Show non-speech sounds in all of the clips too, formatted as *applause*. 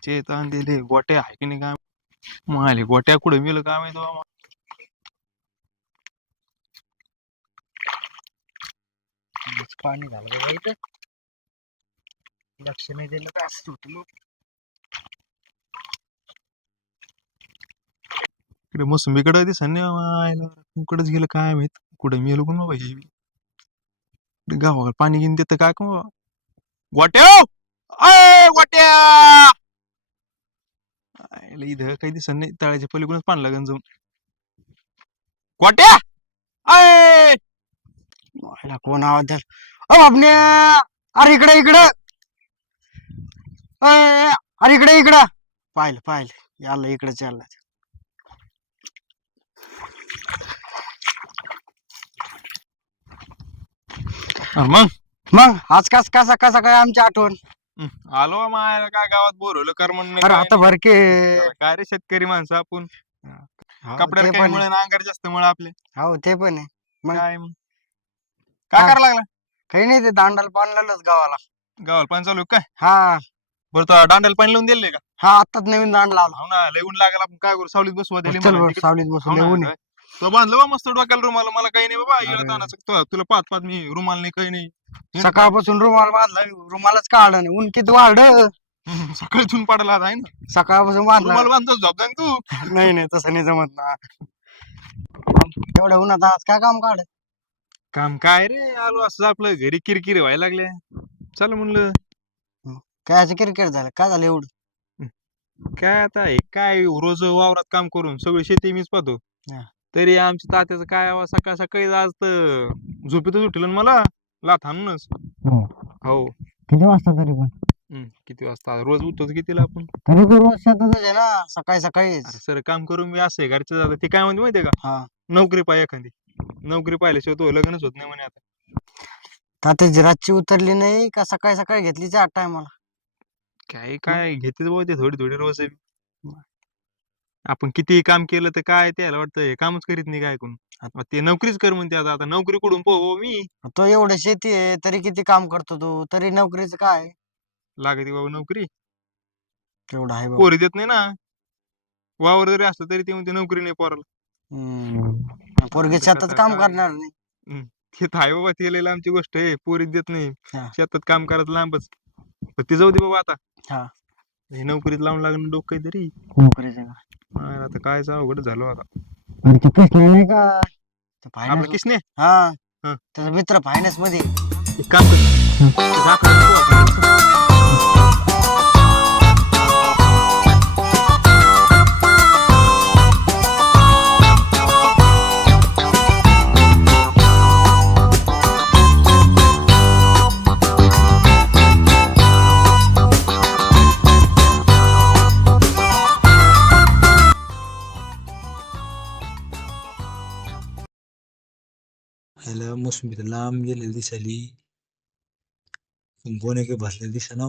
घरचे ताण दिले गोट्या आहे की नाही काय? माले गोट्या कुठे? मिळलं काय माहिती पाणी झालं बाबा इथं. लक्ष नाही दिलं तर असंच होतं मग. इकडे मोसंबीकडे दिसा नाही कुकडेच गेलं काय माहीत? कुठे मिळलो पण बाबा हे गावाकडे पाणी घेऊन देतं काय का? गोट्या हो! गोट्या! इथं काही दिसत नाही. तळ्याच्या पलीकडूनच पाणी लागून जाऊन. अय! ह्याला कोण आवाज द्याल अ बाबने अरे इकडे इकडे! अरे इकडे इकडं! पाहिलं पाहिलं. याला इकडे चाललं. मग? मग? आज कस कसा कसा काय आमची आठवण? हं, आलो मायला काय गावात बोर होलं कर म्हणून अरे आता भरके काय रे शेतकरी माणसं आपण. हो, कपड्याला ते काही पण मुळे आहे. ना अंगार जास्त मुळे आपले. हो ते पण आहे. मग? काय मग? काय काय? करायला लागला? काही नाही ते दांडाला बांधलेलंच गावाला. गावाला पाणी चालू आहे काय? हा. बरं दांड्याला पाणी लावून दिले का? हा आताच नवीन दांड लावला. हो ना लय ऊन लागेल आपण काय करू? सावलीत बसवा दिली चल. बरं, सावलीत हो बसून काय? तो बांधलं बा मस्त डोक्याला रुमाला. मला काही नाही बाबा अरे. येळत आणायचं तो तुला पाच पाच मी रुमाल नाही काही नाही. हं? सकाळपासून रुमाल बांधला रुमालच काढला नाही. ऊन किती वाढ सकाळीतून पडला आहे ना? सकाळपासून बांधला. रुमाल बांधतो झोप जाईन तू? नाही नाही तसं नाही जमत ना. एवढ्या उन्हात आज काय काम काढ काम काय रे? आलो असं आपलं घरी किरकिर व्हायला लागले. चल म्हणलं. काय क्रिकेट झालं? काय झालं एवढं? काय आता हे काय रोज वावरात काम करून सगळी शेती मीच पाहतो. हा. तरी आमच्या तात्याचं काय आवा सकाळ सकाळी आज तर झोपेतच उठलं मला. लाथ हाणूनच हो. किती वाजता तरी पण. हं, किती वाजता? रोज उठतो कितीला आपण? तरी रोज शेतातच आहे ना सकाळी सकाळी अरे सर काम करून मी असं आहे घरच्या जातं ते काय म्हणते माहितीये का? हा. नोकरी पाहिजे एखादी. नोकरी पाहिल्याशिवाय तो लग्नच होत नाही म्हणे आता. तात्याची रातची उतरली नाही का सकाळी सकाळी घेतली चार टायमाला? काय काय घेतेच बाबा ते थोडी थोडी रोज आपण किती काम केलं तर काय त्याला वाटतं हे कामच करीत नाही काय कोण? मग ते नोकरीच कर म्हणते आता आता नोकरी कुठून पोहो मी? तो एवढं शेती आहे तरी किती काम करतो तो? तरी नोकरीचं काय? लागते बाबा नोकरी. एवढं आहे बाबा. पोरी देत नाही ना. वावर जरी असलं तरी ते म्हणते नोकरी नाही पोराला. हम्म. पोरगी आता शेतात कसं काम? करणार नाही. ते तर आहे बाबा ते लय लांबची गोष्ट आहे. पोरीच देत नाही. हा. शेतात काम करायचं लांबच. पण ते जाऊ दे बाबा आता. हा. हे नोकरीत लावून लागणं डोकं काहीतरी नोकरीचं का हा, आता काय अवघड झालो आता अरे ते कृष्णा नाही का? ते आपलं finance- किसने? हा. हा. त्याचा मित्र फायनान्समध्ये. एक काम कर. दाखव नको आपण. ह्याला मोसंबी लांब गेलेली दिसायली गोणे काही भरलेलं दिसेना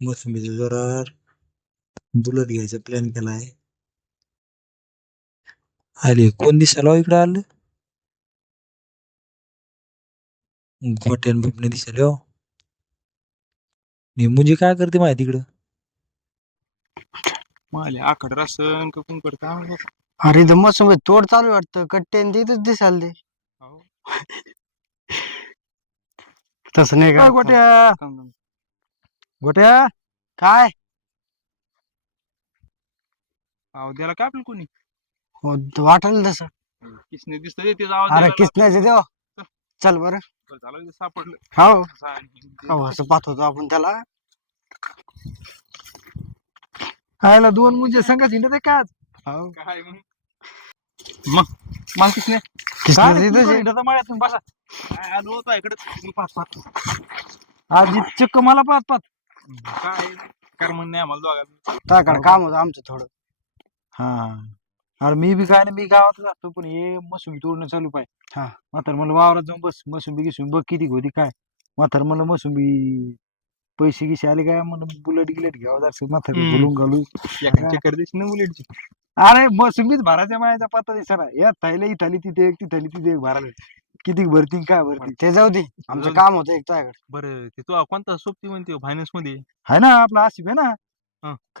मोसंबीचं जरा बुलट घ्यायचा प्लॅन केलाय आले कोण दिसायला हो इकडं आलं गोट्यान बिपणे दिसायले हो निंबूजी काय करते माहिती इकडं माले आखड रासन का कोण करता अरे इथं मस्त तोड चालू वाटतं. कट्टे आणि तिथंच दिसाल ते *laughs* तसं नाही का गोट्या? गोट्या काय? अहो त्याला काय आपलं कोणी? हो, वाटलं तसं किसने दिसतंय त्याचा आवाज अरे यायला किसण्याचे देव. चल. बरं. झालं ते सापडलं. हो. असं हो, असं पाहत होतो आपण त्याला. खायला दोन मुंजे संघात हिंडत आहे का हो काय मग? मग मग किसने? किसण्याचे तसे मळ्यातून बसा. काय आलो होतो इकडे? पाच पाच आजी चक्क मला पाच पाच काय? कर म्हणणे आम्हाला दोघांना. त्याकडे काम होतं आमचं थोडं. हा. अरे मी बी काय नाही मी गावातच असतो पण हे मसुंबी तोडणं चालू पाय. हा. म्हातार मला वावरात जाऊन बस मसुंबी गिसुंबी बघ किती होती काय. म्हातार मला मसुंबी पैसे गिसे आले काय म्हणून बुलेट गिलेट घ्यावं जरासं म्हातार हम्म. बोलून घालू एकाचे कर देशील ना बुलेटची. अरे मोसंबीच भराच्या मायाचा पत्ता दिसना. या थैल्या इथली तिथे एक तिथली तिथे एक भरायला. किती भरती काय भरती? ते जाऊ दे. आमचं. काम होतं एक तुझ्याकडे. बरं ते तू कोणता सोबती म्हणते फायनान्समध्ये? आहे ना आपला आसिफ आहे ना.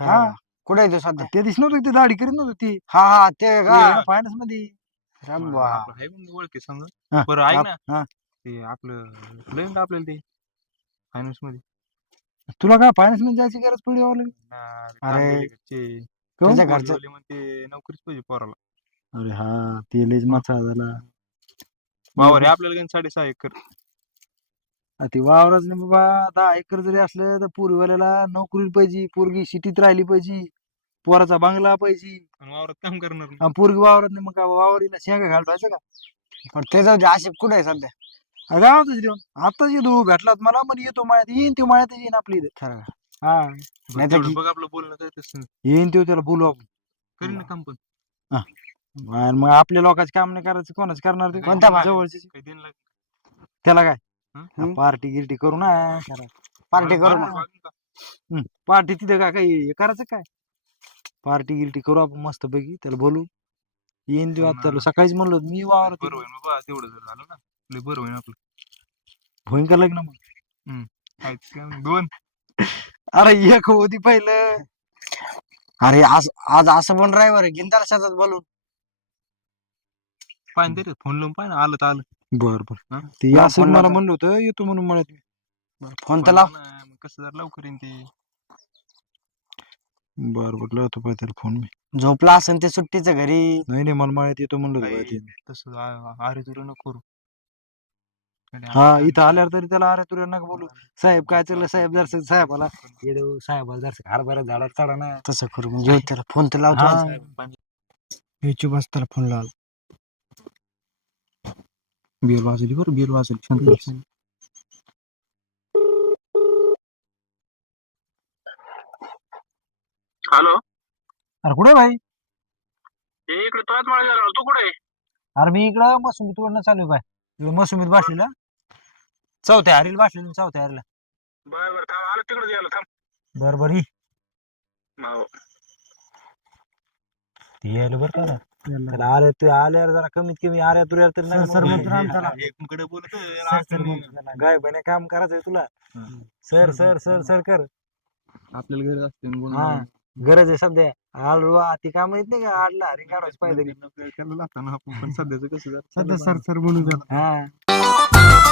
हा. कुठे आहे तू सध्या? ते दिसत नव्हतं का? ते दाढी करीत नव्हतं ती. हा हा ते का? फायनान्समध्ये. बा. आपलं आहे पण ओळखी सांग हा, बरं ऐक आप- ना. हा. ते आपलं लय आपल्याला ते फायनान्समध्ये. तुला काय फायनान्समध्ये जायची गरज पडली वाली? ना, ते अरे, कांदे घरचे, काहून? त्याच्या घरचं. बोलवले म्हणते नोकरीच पाहिजे पोराला. अरे हा ते लयच मचा झाला. वावर आहे आपल्याला गण साडेसहा एकर. आ ते वावरच नाही बाबा. दहा एकर जरी असलं तर पोरीवाल्याला नोकरी पाहिजे पोरगी सिटीत राहिली पाहिजे पोराचा बंगला पाहिजे. आणि वावरात काम करणार नाही. आणि पोरगी वावरत नाही मग काय वावरीला शेंगा घालवायचं का? पण ते जाऊ दे आशिफ कुठे आहे सध्या? गावातच देऊन. आताच येतो भेटलात मला म्हणे येतो माळ्यात. येईन तो माळ्यात येईन आपली इथं. खरं? हा. नाही तर तेवढं की- बघ आपलं बोलणं येईन तो त्याला बोलू आपण. करीन ना काम पण. आणि मग आपल्या लोकांचं काम नाही करायचं कोणाच करणार ते? कोणत्या? जवळचे काही दिन लाग त्याला काय? हं? पार्टी गिरटी करू ना. पार्टी करू ना? पार्टी तिथे काय काय हे करायचं काय? पार्टी गिरटी करू आपण मस्त पैकी त्याला बोलू. येईन देऊ आता त्याला सकाळीच म्हणलो होतो, मी वावरत बरं होईल बाबा तेवढं जर झालं ना. लय बरं होईल आपलं. होईन का लग्न मग? दोन. अरे एक होती पहिलं. अरे आज आज असं पण ड्रायव्हर आहे गिंताला शेतात बोलून पाहिजे तरी फोन लावून पाहिजे आलं तर आलं. बर बर. हा? ते हा, मला लावतो. म्हणलं होतं येतो म्हणून म्हणत फोन तर पण लाव. ना, मग कसं जर लवकर येईन ते. बर बर लावतो पाहिजे त्याला फोन मी. झोपला असेल ते सुट्टीचं घरी. नाही नाही मला मळ्यात येतो म्हणलं होतं काही. तसं आ- अरे तुला नको करू. हा इथं आल्यावर तरी त्याला अरे तुला नका बोलू साहेब काय चाललं साहेब जर साहेबाला येडो साहेबाला जर हरभरा झाडात चढा ना तसं करू घेऊ त्याला फोन तर लावतो हा. आज. युट्यूब असं त्याला फोन लावला बेल वाजली बरं बेल वाजली शांत बस. हॅलो अरे कुठे भाई हे इकडे तोच मला झाला तू कुठे आहे? अरे मी इकडं मसुमीत तोडणं चालू आहे बाय इकडं मसुमीत बसलेला. चौथ्या हरीला बसलेलो चौथ्या हरीला. बरं बरं थांब आलं तिकडे गेलो थांब. बर बर ये. हो. ते यायला बरं का त्याला आले तू आल्यावर जरा कमीत कमी आऱ्या तुऱ्या तरी नका सर. एकमेकडे बोलत. गाय बने काम करायचंय तुला. सर सर सर सर कर. आपल्याला गरज असते हा. गरज आहे सध्या. आलो ती काम येत नाही का? आडला हरी काढायचं पाहिजे करायला लागतं ना आपण पण *laughs* सध्याचं कसं जरा सध्या सर सर म्हणून त्याला हा.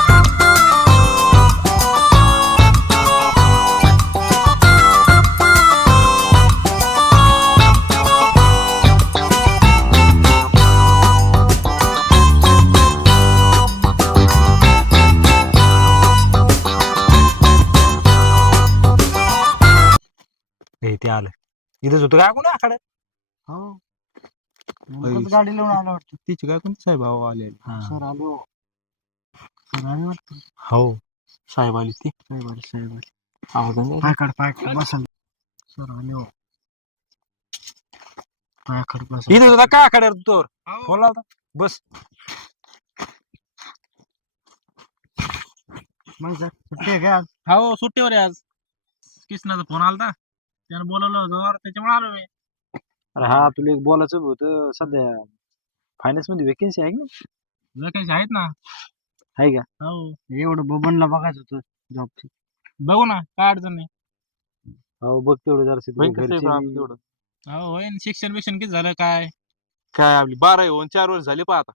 हे ते आलं. इथंच होतं काय कोण हो. नेमकंच गाडी लावून आलो वाटतं. तिची काय कोणती साहेब भाऊ आले सर आलो. सर आले वाटतं. हो. साहेब आली ती. साहेब आले साहेब आले. आवाज नाही आला. पाय काढ पाय काढ बसल सर आले हो. पाय काढ बसल इथंच होता काय आखाड्यात तोर फोन लावता. बस. मग सर सुट्टी आहे का आज? हो सुट्टीवर आहे आज. किसनाचा फोन आलता. त्यानं बोलवलं होतं त्याच्यामुळे आलो मी. अरे हा तुला एक बोलायचं होतं सध्या फायनान्समध्ये वेकेन्सी आहे ना वेकेन्सी आहेत ना. आहे का? हो. एवढं बबनला बघायचं होतं जॉबचं बघू ना काय अडचण नाही. हो बघ तेवढं जरा का तेवढं? हो होईन. शिक्षण बिक्षण किती झालं काय? काय आपली बारा होऊन चार वर्ष झाले पहा आता.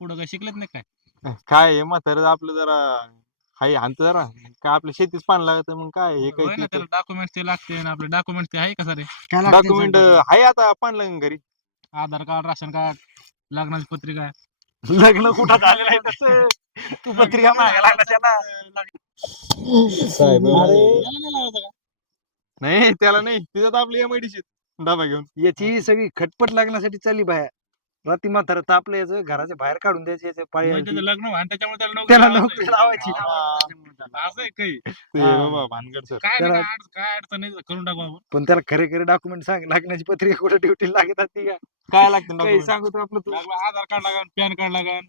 पुढं काय शिकलेत नाही काय? काय आहे म्हातारं आपलं जरा हाय हानत जरा काय आपल्या शेतीच पाणी लागत मग काय हे होय ना काय त्याला डॉक्युमेंट ते लागते आपले डॉक्युमेंट ते आहे का सारे? काय लागते डॉक्युमेंट? आहे आता पाणी लागेल घरी. आधार कार्ड राशन कार्ड लग्नाची पत्रिका. लग्न कुठं झालेलं आहे तसं? तू पत्रिका मागायला लागला त्याला? साहेब याला नाही लावायचं का? नाही त्याला नाही. तिथं आपली एमआयडीशी डबा घेऊन. याची सगळी खटपट लागण्यासाठी चालली बाहेर रात्री म्हातारं तापलं याचं घराच्या बाहेर काढून द्यायचे पाळी म्हणजे लग्न त्याच्यामुळे त्याला नोकरी त्याला लावायचं नोकरी आहे. लावायची. असं आहे काही. ते हा. बाबा भानगड सर काय नाही, त्याला- काय अडचण- काय अडचण नाही करून टाकू आपण. पण त्याला खरे खरे डॉक्युमेंट सांग लग्नाची पत्रिका कुठे ड्युटी लागत असते का? काय लागतं काही document? सांगू तू आपलं तू. लागलं आधार कार्ड लागन पॅन कार्ड लागन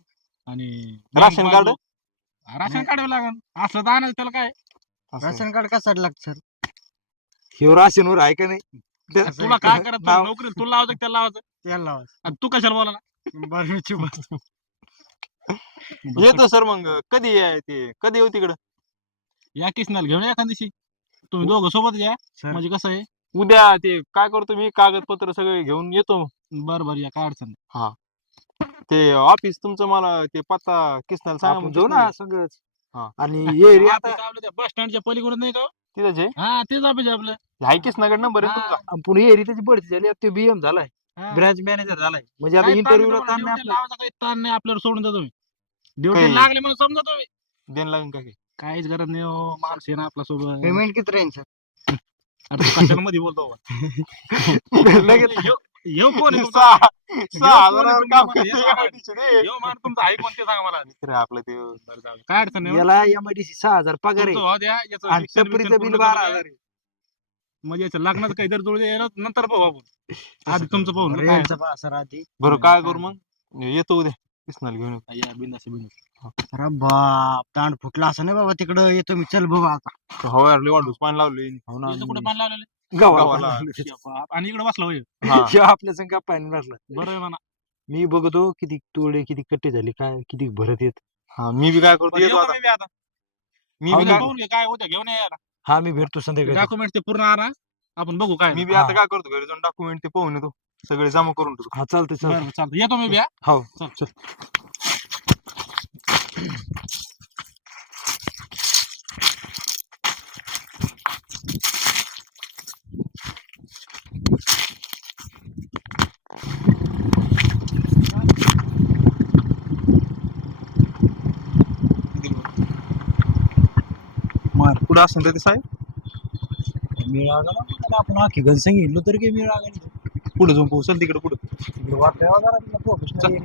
आणि ration bank card? passbook. Ration card लागन. असलं तर आणायचं त्याला काय? असं. राशन कार्ड कशासाठी लागतं सर हे राशनवर आहे का नाही? ते- तुला काय करत नाव- नोकरी तुला लावायचं का त्याला लावायचं? त्याला. आणि तू कशाला बोला बरं मी चुप बसतो. *laughs* येतो सर मग कधी आहे ते कधी येऊ तिकडं या किसनाला घेऊन या एखाद दिवशी तुम्ही दोघं सोबत या. म्हणजे कसं आहे उद्या ते काय करतो मी कागदपत्र सगळे घेऊन येतो बरं बरं या काय अडचण नाही. ते ऑफिस तुमचं मला ते पत्ता किसनाला सांगा आपण जाऊ. ना सगळंच हा. आणि एरिया आता आपलं त्या बस स्टँडच्या पलीकडून नाही का हो? तिथंच आहे हा तेच ऑफिस आहे आपलं हाय किसनागड नंबर आहे ना हा. तुमचा पुणे एरिया त्याची बढती झाली आता तो बीएम झालाय हा. ब्रांच मॅनेजर झालाय म्हणजे आता इंटरव्ह्यूला नाही ताण नाही लावायचा काही ताण नाही आपल्याला सोडून द्या तुम्ही ड्युटी लागले म्हणून समजा तुम्ही देण लागेल का काही? काहीच गरज नाही हो माणूस आहे ना आपला सोबत पेमेंट किती राहील सरमध्ये बोलतो बा? *laughs* लगेच कोण आहे *laughs* तुमचा? सहा हजारावर काम *laughs* तुमचा? करते हे आहे कोण ते सांगा मला मित्र आपलं ते बरं, जाऊ दे. काय अडचण नाही हो. याला एमआयडीसी सहा हजार पगार आहे हो द्या, याचं आणि शिक्षण टपरीचं बिल पूर्ण बारा. हजार आहे. म्हणजे याचं लग्नाचं काहीतरी जुळू द्या नंतर पाहू आपण. आधी तुमचं पाहू ना, काय रेंटचा पहा सर आधी बरं काय करू मग? येतो उद्या. किसनाला घेऊन येतो. या बिंदास बिंदास. अरे बाप दांड फुटला असं नाही बाबा तिकडं. येतो मी चल बाबा आता. हो यार लय वाढूस पाणी लावले. हो ना, इथं कुठे पाणी लावलेलं गावाला गावाला. पाणी आणि इकडे बसला होय. हा. *laughs* ह्यो आपल्या संग पाणी नसला बरं आहे म्हणा. मी बघतो किती तोडे किती कट्टे झाले काय किती भरत येत हा मी बी काय करतो बरं, येतो येऊ का आता. मी बी मी हो बी. काय पाहून घे काय होतं घेऊन या हा मी भेटतो संध्याकाळी डॉक्युमेंट ते पूर्ण आणा. आपण बघू काय मी बी हा. आता काय करतो घरी जाऊन डॉक्युमेंट ते पाहून येतो. सगळे जमा करून ठेवतो हा चालतंय चालतंय. बरं चालतं येतो मी बी हा. हो चल. कुठं असेल तर ते साहेब मिळाला ना आपण आखी घनसंग हिंडलो तरी काही मिळाला नाही पुढे जाऊन पोहोचल तिकडे पुढे तिकडे वाटलं वगैरे तिला प्रोफेशनल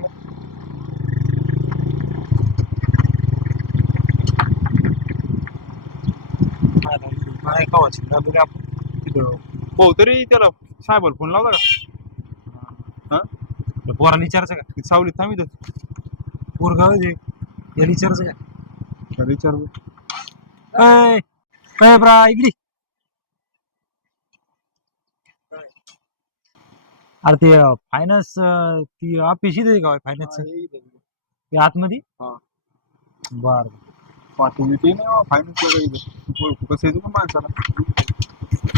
काय खावायची? लागली आपण. तिकडं. हो तरी त्याला साहेबाला फोन लावला का त्या पोराला विचारायचं का? ती सावलीत थांबित पोरगाव आहे ते. याला विचारायचं का? विचार अय ब्रा इकडे अरे ते फायनान्स ती ऑफिस इथे का फायनान्स ते आतमध्ये? हा. बर. पाठवून ते नाही ओळखू कसं येतो पण माणसाला.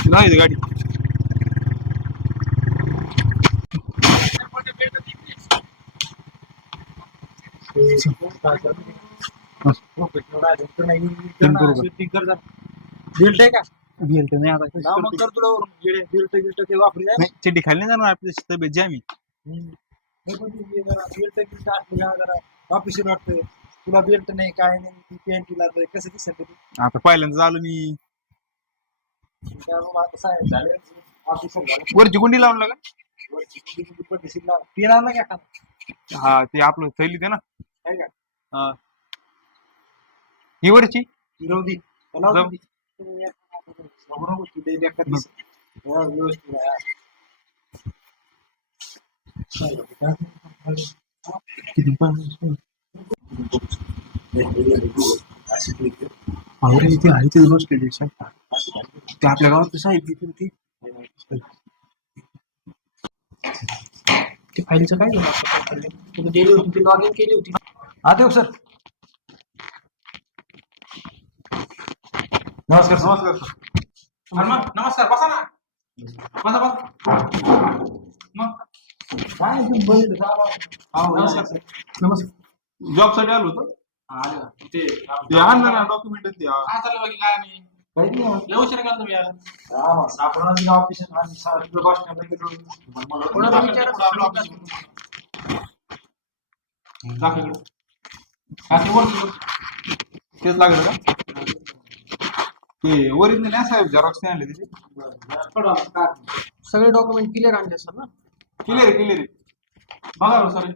नाही. गाडी बिल्ट आहे का? बिल्ट नाही आता. मग कर तुला बिल्ट ते वापरी नाही चिड्डी खाली नाही जाणार आपली तब्येत जामी बिल्ट असली ना जरा. ऑफिस वाटतं तुला बिल्ट नाही काय नाही पॅन्ट लागतं कसं आता पहिल्यांदा झालो मी. त्यामुळे आता साहेब झाले. ऑफिसर झाले. वरची गुंडी लावून लागा. पेन आणला का हा ते आपलं थैली ते ना. आहे का? हा. ही वरची? विरोधी. आहे. अरे इथे आहे तेच बसलेली साहेब ते आपल्या गावात साहेब तिथे ते ते फाईलचं काय झालं होती लॉग इन केली होती हा देऊ सर नमस्कार नमस्कार मग नमस्कार. बसा ना. बसा बसा. मग? काय झाला. नमस्कार सर. नमस्कार. जॉबसाठी आलो होतो. आलं ते ते आणलं ना डॉक्युमेंट हा. काय चाललं बाकी? काय नाही. काही नाही. लय उशीर केला तुम्ही यार हा, सापडणार नाही ऑफिस आणि सा- तिकडं बस स्टँडला गेलो. मला कोणाला वाटलं- विचारा आपलं ऑफिस दाखव. इकडं. हा, ते वरती, वरती. तेच लागलं का? ते ओरिजिनल आहे साहेब झेरॉक्स नाही आणले त्याचे? सगळे डॉक्युमेंट क्लिअर आणले सर ना? क्लिअर क्लिअर बघा हो, सर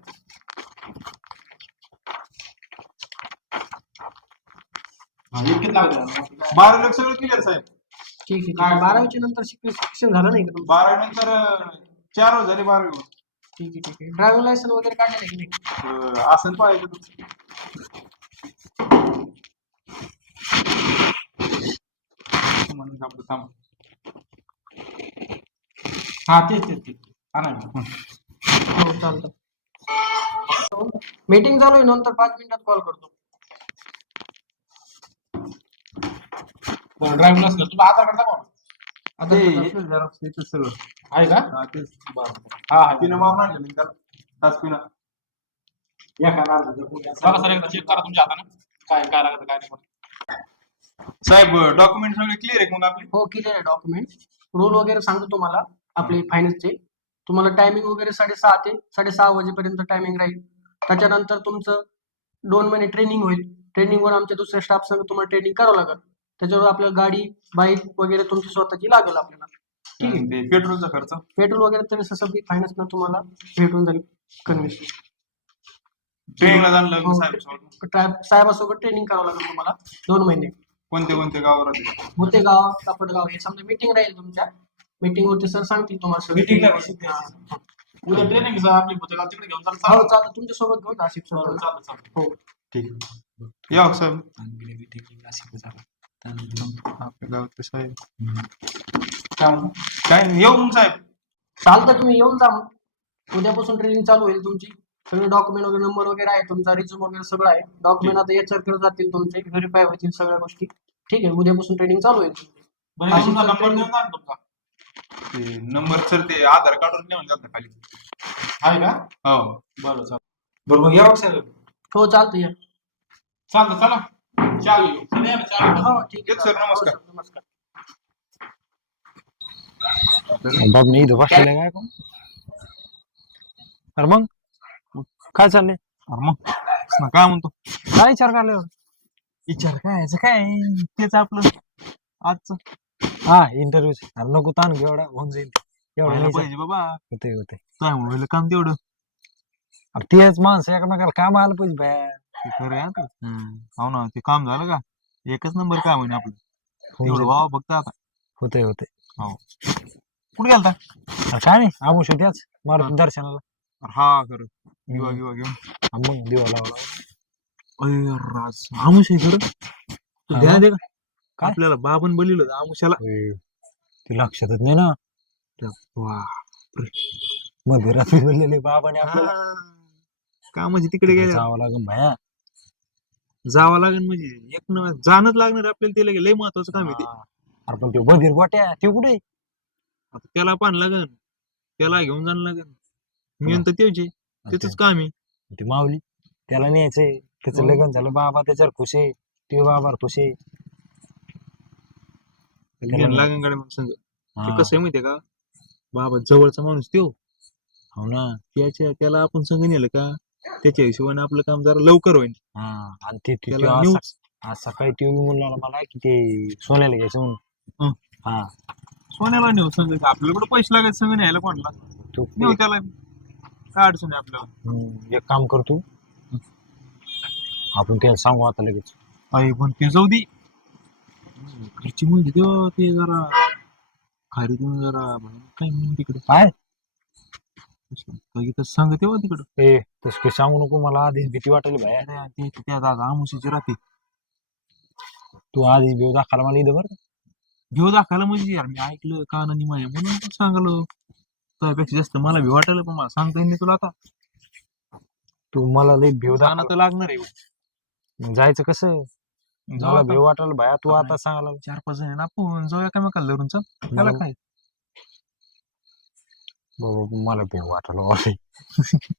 किती लागलं. बारा लाख सगळं क्लिअर साहेब. ठीक आहे काय बारावीच्या नंतर शिक्षण शिक्षण झालं नाही का तुमचं? बारावी नंतर अं, चार वर्ष झाले बारावी. ठीक आहे ठीक आहे. ड्रायव्हिंग लायसन वगैरे काढलेलं आहे की नाही? अं, असं पाहिजे म्हणून आपलं थांब. हा तेच तेच तेच. आणा ना. हो. चालतं. मीटिंग चालू आहे नंतर पाच मिनिटात कॉल करतो. ड्रायव्हर असलं तुला आधार कार्ड दाखवा. ना. ते येतं xerox येतं सगळं. आहे का? हा, तेच. हा आहे पिनं मारून आणलं मी त्याला. तास पिनं. या का नारळ जर कोणी असं- बघा सर एकदा चेक करा तुमच्या हाताने. काय काय लागतं काय नाही. साहेब डॉक्युमेंट सगळे क्लिअर आहे मग आपले. हो क्लिअर आहे डॉक्युमेंट रूल वगैरे सांगतो तुम्हाला आपले फायनान्सचे तुम्हाला टायमिंग वगैरे साडेसहा ते साडेसहा वाजेपर्यंत टायमिंग राहील. त्याच्यानंतर तुमचं दोन महिने ट्रेनिंग होईल. ट्रेनिंगवर आमच्या दुसऱ्या स्टाफ संग तुम्हाला ट्रेनिंग करावं लागेल. त्याच्यावर आपल्याला गाडी बाईक वगैरे तुमची स्वतःची लागेल आपल्याला. ठीक आहे? पेट्रोलचा खर्च. पेट्रोल वगैरे तरी सगळी फायनान्सनं तुम्हाला भेटून जाईल कन्व्हिन्स ट्रेनिंगला हो. साहेबासोबत ट्रेनिंग करावं लागेल तुम्हाला दोन महिने. कोणते कोणते गाव राहते? भुतेगाव कापडगाव हे समजा मीटिंग राहील तुमच्या. मीटिंग वरती सर सांगतील तुम्हाला सगळं. Meeting ला हा. उद्या ट्रेनिंग आपली पुस्तकाला तिकडे घेऊन चालतं हो चालतं तुमच्यासोबत घेऊन सर चालतं चालतं चालतं हो. ठीक. या हो, साहेब आपल्या साहेब. काय म्हणतो? काय नाही, येऊ मग साहेब. चालतं तुम्ही येऊन जा मग. उद्यापासून ट्रेनिंग चालू होईल तुमची. सगळे डॉक्युमेंट वगैरे नंबर वगैरे आहे तुमचा रिझ्यूम वगैरे सगळं आहे. डॉक्युमेंट आता एच कडे जातील तुमचे व्हेरीफाय होतील सगळ्या गोष्टी. ठीक आहे उद्यापासून ट्रेनिंग चालू हे तुमचा तर नंबर देऊन तुमचा. ते सर ते आधार कार्डवर लिहून जातं खाली. आहे का? हो. बरं चालतं बरं मग या साहेब हो चालतं या. चालतं चला. चहा घेऊ. चला या ना, चहा घेऊ. हो ठीक येत आहे सर, नमस्कार. नमस्कार. बाब मी इथं बसलेला काय कोण अरे मग? काय चाललंय? अरे मग ना काय म्हणतो? काय विचार करले विचार काय याचं काय? तेच आपलं आजचं. हा इंटरव्ह्यू अरे नको ताण घेऊ एवढा होऊन जाईल. एवढं व्हायला नाही पाहिजे बाबा. होते होते काय म्हणून काम तेवढं. अरे तेच माणसं एकमेकाला काम आलं पाहिजे बाया ते खरं आहे आता. हो ना ते काम झालं का? एकच नंबर काम आहे ना आपलं. एवढं जाईल. वाव फक्त आता. होते होते कुठे गेलता? अरे काय नाही आमुष होत्याच मारुती दर्शनाला. अरे हा खरं. दिवा गिवा घेऊन मग दिवा लावला. अय राज आमुष आहे खरं? तू ध्यान? दे का? आपल्याला बाबन बोलिलं होय. ते लक्षातच नाही ना. मध्ये रात्री बोललेले बाबाने आपल्याला. का म्हणजे तिकडे गेल्या जावं लागेल बाया जावं लागेल म्हणजे एक न जाणच लागणार आपल्याला ते लगे लय महत्वाचं काम आहे ते. अरे पण ते बधीर गोट्या ते कुठे आता त्याला पान लागन. त्याला घेऊन जाणं लागन. मी तर तेच आहे त्याच काम आहे. ती माऊली त्याला न्यायचंय. त्याचं हो. लग्न झालं बाबा त्याच्यावर खुश आहे ते बाबावर खुश आहे. त्याला गाडी मग ते हा. कसं आहे माहितीये का? बाबा जवळचा माणूस त्यो हो ना त्याच्या त्याला आपण संग नेलं का? त्याच्या हिशोबाने आपलं काम जरा लवकर होईल. हा आणि ते ते- त्याला ते आज न्यूज सा- आज सकाळी ते म्हणला मला की ते सोन्याला घ्यायचं म्हणून. हं. हा. सोन्याला नेऊ संग आपल्याकडे पैसे लागायचे संग न्यायला कोणला? तू नेऊ त्याला. काय अडचण आहे आपल्याला हम्म, एक काम करतो आपण त्याला सांगू आता लगेच. अरे पण ते जाऊ दे. घरची म्हणजे तेव्हा ते जरा खारी देऊन जरा काय म्हणून तिकडे? काय? तर सांग तेव्हा तिकडं. ए तस काही सांगू नको मला आधीच भीती वाटेल बाया अरे ते त्या दादा आमुशीची राहते. तू आधीच बेव दाखवला मला इथं बरं घेऊ दाखवायला म्हणजे यार मी ऐकलं कानानी माया म्हणून सांगलो. त्यापेक्षा जास्त मला भी वाटायला पण मला सांगता येईल तुला आता. तू मला लई भेव दाखवला तर लागणार आहे. मग जायचं कसं? जाऊ मला आता. भेव वाटायला बाया तू आता सांगायला चार पाच जण आहे ना आपण जाऊ एकामेकाला धरून चल. त्याला मला- काय? बाबा मला भेव वाटायला वाटलं. *laughs*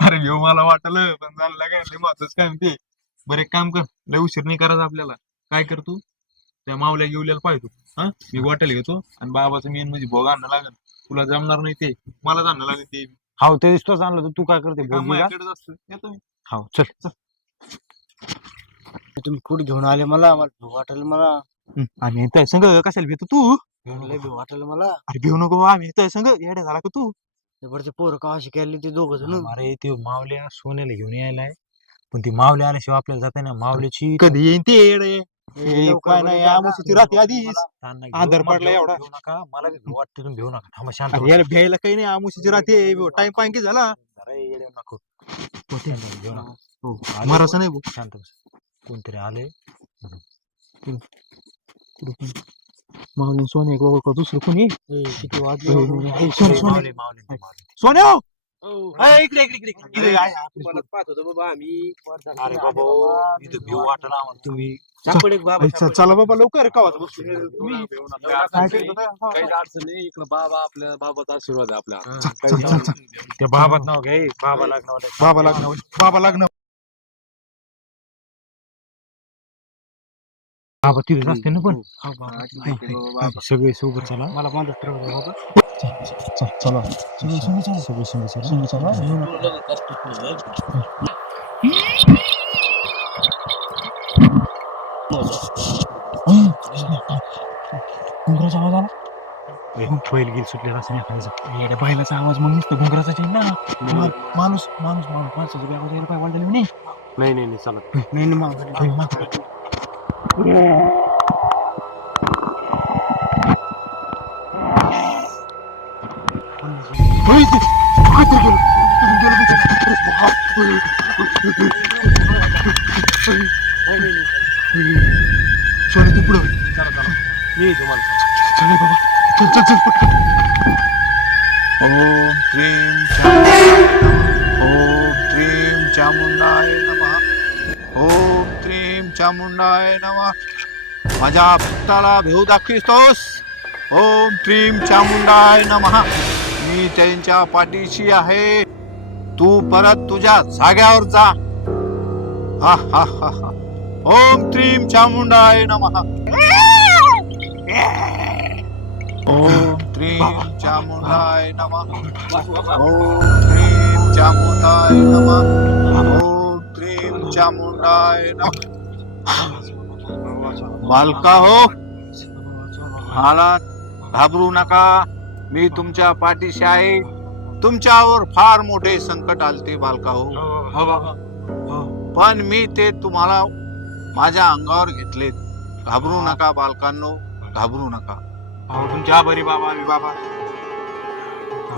अरे घेऊ मला वाटलं पण झालं काय लय महत्वाचं काय ते. बरं एक काम कर लय उशीर नाही करायचं आपल्याला. काय कर तू? त्या मावल्या घेऊल्याला पाहिजे तू हा? मी वाटेल घेतो आणि बाबाचं मेन म्हणजे भोग आणणं लागेल. तुला जमणार नाही ते. मला जाणं लागेल ते. हाव ते दिसतोच आणलं तर तू काय करते ते काम भोगी का? माझ्याकडेच असतं. येतो मी हाव चल. तुम्ही कुठे घेऊन आले मला? मला भीव वाटेल मला. आम्ही येतोय संग. कशाला भेटतो तू? लय भीव वाटेल मला. अरे घेऊ नको बा, आम्ही येतोय संग. येड्या झाला का तू? वरचे पोरं का अशी केली ते दोघ जण? अरे ते मावल्या सोन्याला घेऊन यायलाय. पण ती मावल्या आल्याशिवाय आपल्याला जाता ना मावल्याची कधी येईन ते येडे. लवकर काय नाही राहते आधीच. आधार पडला एवढा. घेऊ नका मला बी वाटतं तुम्ही घेऊ नका. थांबा शांत अरे. यार भ्यायला काही नाही आमुशीची राहते. टाइम पांकी झाला. नको. घेऊ नका. हो. आले मराचं नाही भाऊ. शांत बस. कोणतरी आले? माऊली सोने दुसरं कोणी किती सोने सोने सोने हो! अय, इकडे इकडे इकडे इकडे. आहे, आहे. अरे बाबा इथं भिव वाटला आम्हाला तुम्ही. अय, च- चला बाबा लवकर का वाजता बसू? तुम्ही काय करत होता? हा, काही अडचण नाही इकडं बाबा आपल्या बाबाचा आशीर्वाद आहे आपला. चल, चल, चल. त्या बाबात नाव घे बाबा लागणार बाबा लागणार बाबा लागणार बाबा तिथे असते ना पण. सगळे सोबत चला. मला बाबा. चला सगळे संग चला सगळे संग चला संग चला घुंगराचा आवाज आला बैल गेल सुटलेला असं एखाद्याचा येड्या बैलाचा आवाज मग नुसतं घुंगराचा येईल ना माणूस माणूस माणूस माणसाचा बी आवाज यायला पाहिजे वाढलेला नाही नाही नाही नाही चालत नाही नाही होय, मागं. होय, ते- काहीतरी गेलं. काहीतरी गेलं तिथे. सोने तू पुढं होय. मी तुम्हाला चल रे बाबा चल चल चल पटकन. ओम क्रीम चामुंडाय ओम क्रीम चामुंडाय नमः ओम मी त्यांच्या पाठीशी आहे. तू परत तुझ्या जाग्यावर जा. हा हा हा हा. ओम त्रीम चामुंडाय नमः. ओम त्रीम चामुंडाय नमः. ओम त्रीम चामुंडाय नमः. ओम त्रीम चामुंडाय नमः. बालका हो. मला घाबरू नका. मी तुमच्या पाठीशी आहे. तुमच्यावर फार मोठे संकट आलते बालका हो. हो बाबा पण मी ते तुम्हाला माझ्या अंगावर घेतले घाबरू नका बालकांनो. घाबरू नका. तुमच्या आभारी बाबा आम्ही बाबा.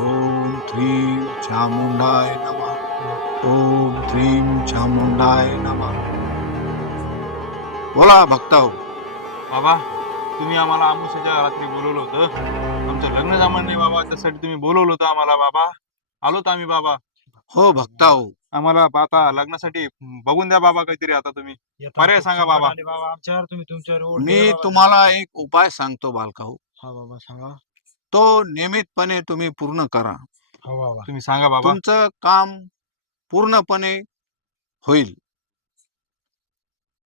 ओम क्रीम चामुंडाय नमः. ओम क्रीम चामुंडाय नमः. बोला भक्त हो. बाबा तुम्ही आम्हाला आमुष्याच्या रात्री बोलवलं होतं. आमचं लग्न जमलं नाही बाबा त्यासाठी तुम्ही बोलवलं होतं आम्हाला बाबा. आलोत आम्ही बाबा. हो भक्त हो. आम्हाला आता लग्नासाठी बघून द्या बाबा काहीतरी आता तुम्ही. पर्याय सांगा बाबा. आमच्यावर तुम्ही तुमच्यावर ओढ मी. तुम्हाला एक उपाय सांगतो बालका हो. हा बाबा सांगा. तो नियमितपणे तुम्ही पूर्ण करा. हो बाबा. तुम्ही सांगा बाबा. तुमचं काम पूर्णपणे होईल.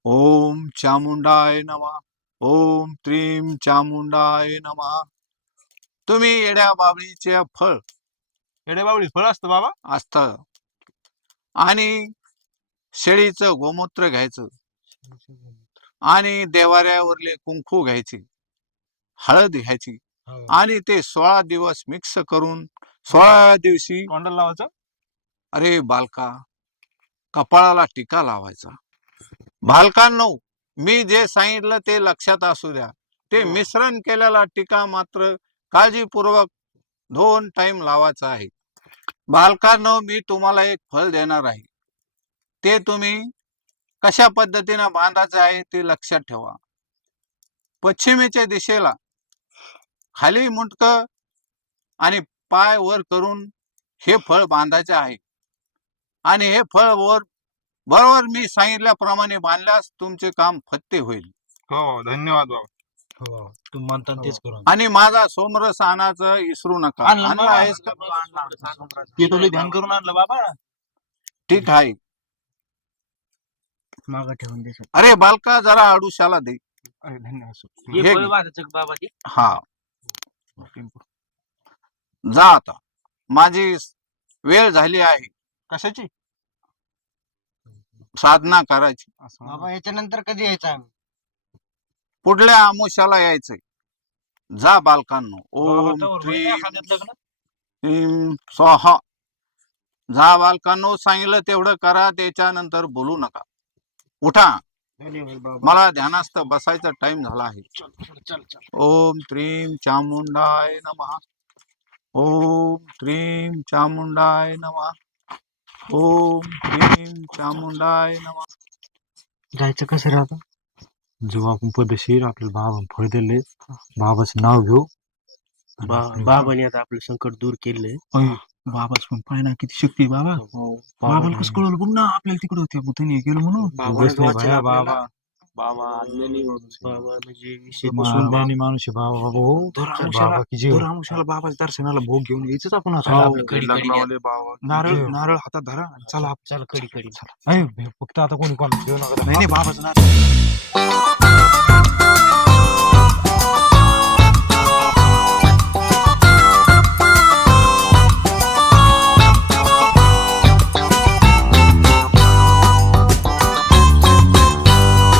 ओम चामुंडाय नमः. ओम त्रीम चामुंडाय नमः. तुम्ही येड्या बाबळीचे फळ. येडे बाबळी फळ असतं बाबा? असत. आणि शेळीचं गोमूत्र घ्यायचं. आणि देवाऱ्यावरले कुंकू घ्यायचे. हळद घ्यायची. आणि ते सोळा दिवस मिक्स करून सोळा दिवशी तोंडाला लावायचं? अरे बालका कपाळाला टीका लावायचा. बालकांनो मी जे सांगितलं ते लक्षात असू द्या. ते मिश्रण केलेला टीका मात्र काळजीपूर्वक दोन टाइम लावायचा आहे. बालकांनो मी तुम्हाला एक फळ देणार आहे. ते तुम्ही कशा पद्धतीनं बांधायचं आहे ते लक्षात ठेवा. पश्चिमेच्या दिशेला खाली मुंटक आणि पाय वर करून हे फळ बांधायचे आहे. आणि हे फळ वर बरोबर मी सांगितल्याप्रमाणे बांधल्यास तुमचे काम फत्ते होईल. हो धन्यवाद बाबा. हो तुम्ही म्हणता तेच करू आणि माझा सोमरस आणायचं विसरू नका. आणलं आणलं बाबा. आहेस का? ते तुम्ही ध्यान करून आणलं बाबा. ठीक आहे. मागं ठेवून दे अरे बालका जरा अडुशाला दे. अरे धन्यवाद सर. हे. बाबा हा. जा आता. माझी वेळ झाली आहे. कशाची? साधना करायची. बाबा याच्यानंतर कधी यायचं आम्ही? पुढल्या आमुष्याला यायचंय. जा बालकांनो. ओम क्रीम स्वाहा. जा बालकांनो सांगितलं तेवढं करा त्याच्यानंतर बोलू नका. उठा. मला ध्यानास्थ बसायचा टाइम झाला आहे. ओम क्रीम चामुंडाय नमः. ओम क्रीम चामुंडाय नमः. ओम क्रीम चामुंडाय नमः. जायचं कसं राहतं जेव्हा आपण पद्धतशीर आपल्याला बाबा फळ दिले बाबाचं नाव घेऊ. बा- बाबाने आता आपलं संकट दूर केलंय. अय, बाबाच पण पाय ना किती शक्ती आहे बाबा. बाबाला कसं कळवलं बघ ना आपल्याला तिकडे होते आपण त्यांनी हे केलं म्हणून. उगाच नाही भया बाबा. बाबा बाबा म्हणजे विषय मा- कसून बा- मानी माणूस आहे बाबा बाबा हो दर बाबा दर आमुष्याला बाबाच्या दर्शनाला भोग घेऊन यायचंच आपण आता. हो, आपलं कडी- कडी घ्या. नारळ. नारळ हातात धरा आणि चला. चला कडी कडी अय, फक्त आता कोणी कोण घेऊ नका. नाही नाही बाबाचं नारळ